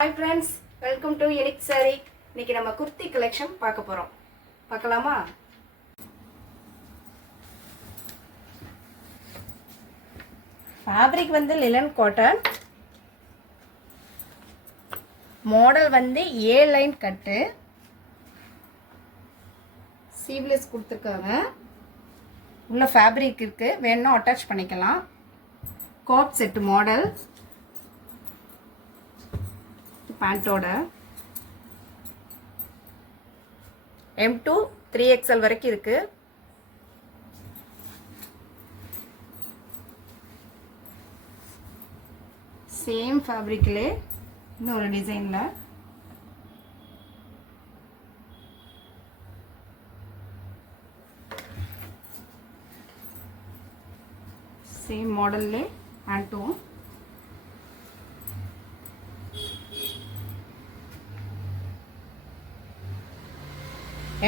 Hi friends, welcome to Unique Saree. இன்னைக்கு நம்ம குர்த்தி கலெக்ஷன் பார்க்க போறோம். பார்க்கலாமா? ஃபேப்ரிக் வந்து லினன் காட்டன். மாடல் வந்து A லைன் கட்டு. சீவ்லெஸ் கொடுத்திருக்காங்க. உள்ள ஃபேப்ரிக் இருக்கு. வேணும்னா அட்டாச் பண்ணிக்கலாம். Code set model. பேண்டோட M2 3XL வரைக்கும் இருக்கு. சேம் ஃபேப்ரிக்லே இன்னொரு டிசைன்ல சேம் மாடல்லே பேண்டும்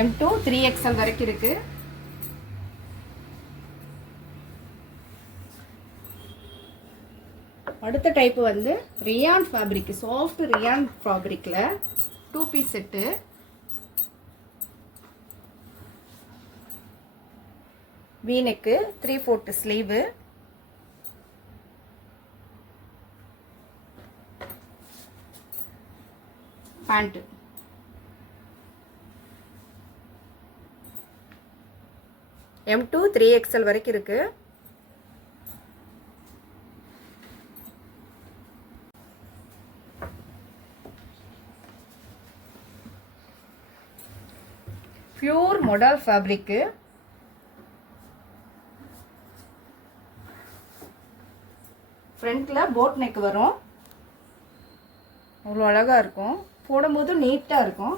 M2 3XL வரைக்கும் இருக்கு. அடுத்த டைப் வந்து ரியான் ஃபேப்ரிக், சாஃப்ட் ரியான் ஃபேப்ரிக்ல 2 பீஸ் செட்டு. வீனெக்கு 3/4 ஸ்லீவ். பேண்ட் M2 3XL வரைக்கும் இருக்கு. Pure modal fabric. ஃப்ரண்ட்ல போட் நெக் வரும். அவ்வளோ அழகா இருக்கும். போடும்போது நீட்டா இருக்கும்.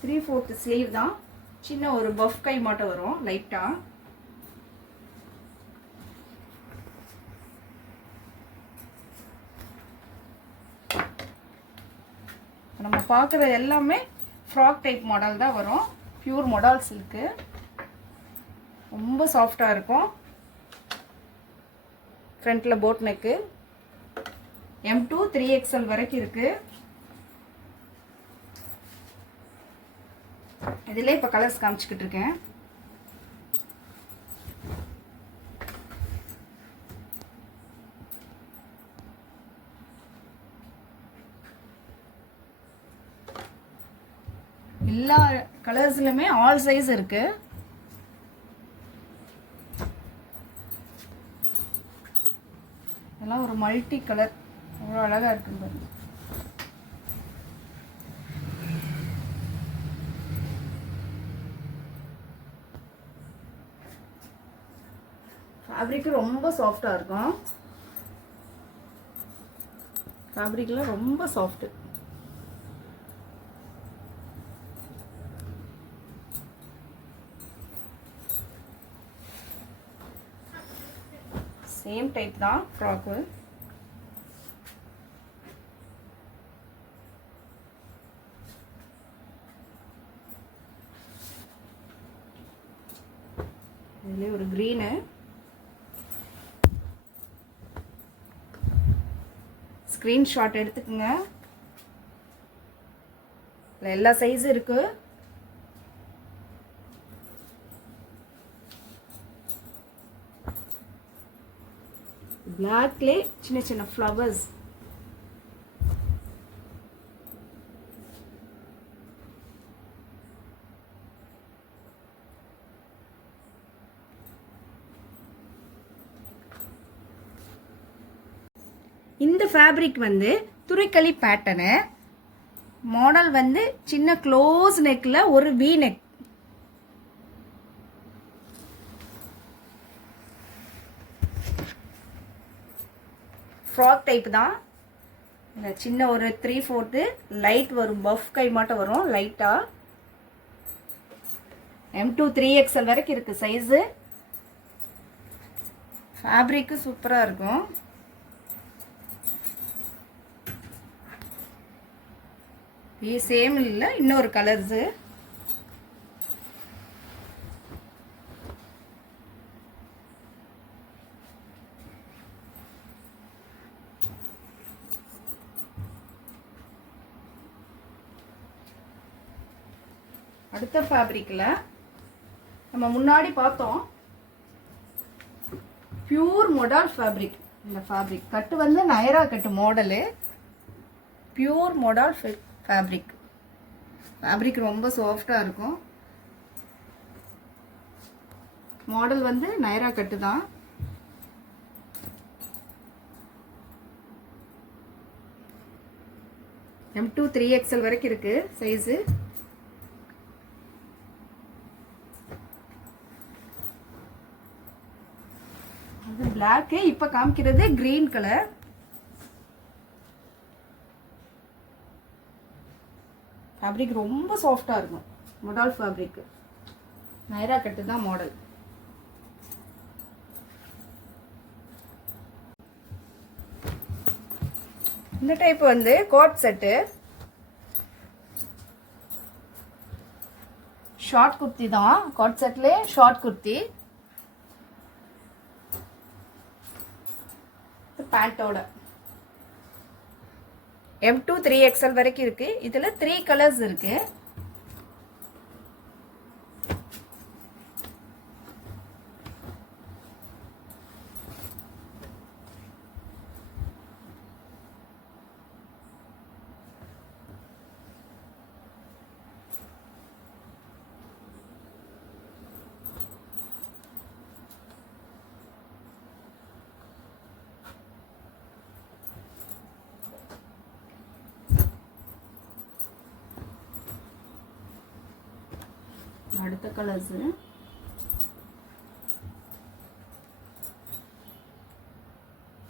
3/4 ஸ்லீவ் தான். சின்ன ஒரு பஃப் கை மட்டும் வரும் லைட்டா. நம்ம பார்க்குறது எல்லாமே ஃப்ராக் டைப் மாடல் தான் வரும். பியூர் மொடால் சில்க்கு. ரொம்ப சாஃப்டா இருக்கும். ஃப்ரண்ட்ல போட் நெக்கு. M2 3XL வரைக்கும் இருக்கு. இதில் இப்போ கலர்ஸ் காமிச்சிக்கிட்டு இருக்கேன். எல்லா கலர்ஸ்லையுமே ஆல் சைஸ் இருக்கு. இதெல்லாம் ஒரு மல்டி கலர். அவ்வளோ அழகா இருக்கு பாருங்க. ஃபேப்ரிக் ரொம்ப சாஃப்டா இருக்கும். ஃபேப்ரிக்ல ரொம்ப சாஃப்ட். சேம் டைப் தான் ஃப்ராக்கு. இதுல ஒரு கிரீனு. ஸ்கிரீன்ஷாட் எடுத்துக்கங்க. எல்லா சைஸும் இருக்கு. பிளாக்லே சின்ன சின்ன ஃப்ளவர்ஸ். இந்த ஃபேப்ரிக் வந்து துரைக்களி பேட்டர்னு. மாடல் வந்து சின்ன க்ளோஸ் நெக்ல ஒரு வி நெக். ஃப்ராக் டைப் தான். சின்ன ஒரு 3/4 லைட் வரும். பஃப் கை மட்டும் வரும் லைட்டா. M2 3XL வரைக்கும் இருக்கு சைஸு. ஃபேப்ரிக்கு சூப்பரா இருக்கும். சேம் இல்லை, இன்னொரு கலர்ஸு. அடுத்த ஃபேப்ரிக்கில் நம்ம முன்னாடி பார்த்தோம் பியூர் மொடால் ஃபேப்ரிக். இந்த ஃபேப்ரிக் கட்டு வந்து Naira cut model, pure modal fabric. Fabric ரொம்ப சாஃப்டாக இருக்கும். மாடல் வந்து நைரா கட்டு தான். M2 3XL வரைக்கும் இருக்கு சைஸு. அது பிளாக்கு, இப்போ காமிக்கிறது கிரீன் கலர். ஃபேப்ரிக் ரொம்ப சாஃப்டாக இருக்கும். மொடால் ஃபேப்ரிக், நைரா கட்டு தான் மாடல். இந்த டைப் வந்து கோட் செட்டு, ஷார்ட் குர்த்தி தான். கோட் செட்லேயே ஷார்ட் குர்த்தி, பேண்டோட. M2 3XL வரைக்கும் இருக்கு. இதுல 3 கலர்ஸ் இருக்கு. அடுத்த கலர்ஸ்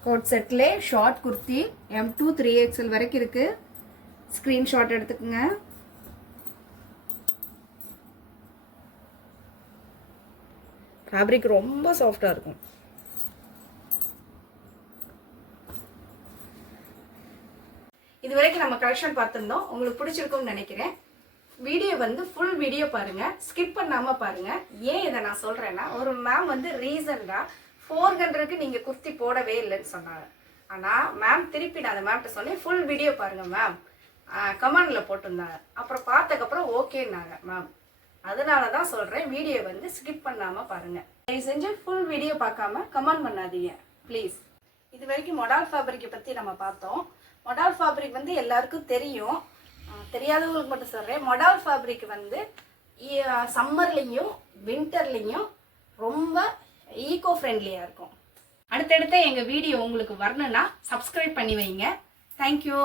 கோட் செட்ல ஷார்ட் குர்த்தி M2 3XL வரைக்கும் இருக்கு. ஸ்கிரீன்ஷாட் எடுத்துக்கங்க. ஃபேப்ரிக் ரொம்ப சாஃப்டா இருக்கும். இது வரைக்கும் நம்ம கலெக்ஷன் பார்த்திருந்தோம். உங்களுக்கு பிடிச்சிருக்கும்னு நினைக்கிறேன். வீடியோ வந்து ஃபுல் வீடியோ பாருங்க, ஸ்கிப் பண்ணாம பாருங்க. ஏன் இதை நான் சொல்றேன்னா, ஒரு மேம் வந்து ரீசன்டா 400க்கு நீங்க குர்த்தி போடவே இல்லைன்னு சொன்னாங்க. ஆனா மேம் திருப்பி நான் அந்த மேம்கிட்ட சொன்னேன், ஃபுல் வீடியோ பாருங்க மேம், கமெண்ட்ல போட்டிருந்தாங்க. அப்புறம் பார்த்ததுக்கப்புறம் ஓகேன்னாங்க மேம். அதனால தான் சொல்றேன், வீடியோ வந்து ஸ்கிப் பண்ணாம பாருங்க. தயவு செஞ்சு ஃபுல் வீடியோ பார்க்காம கமெண்ட் பண்ணாதீங்க ப்ளீஸ். இது வரைக்கும் மொடால் ஃபேப்ரிக்கை பற்றி நம்ம பார்த்தோம். மொடால் ஃபேப்ரிக் வந்து எல்லாருக்கும் தெரியும், தெரியாதவங்களுக்கு மட்டும் சொல்கிறேன். மொடால் ஃபேப்ரிக் வந்து சம்மர்லேயும் வின்டர்லேயும் ரொம்ப ஈகோ ஃப்ரெண்ட்லியாக இருக்கும். அடுத்தடுத்த எங்கள் வீடியோ உங்களுக்கு வரணுன்னா சப்ஸ்கிரைப் பண்ணி வைங்க. தேங்க்யூ.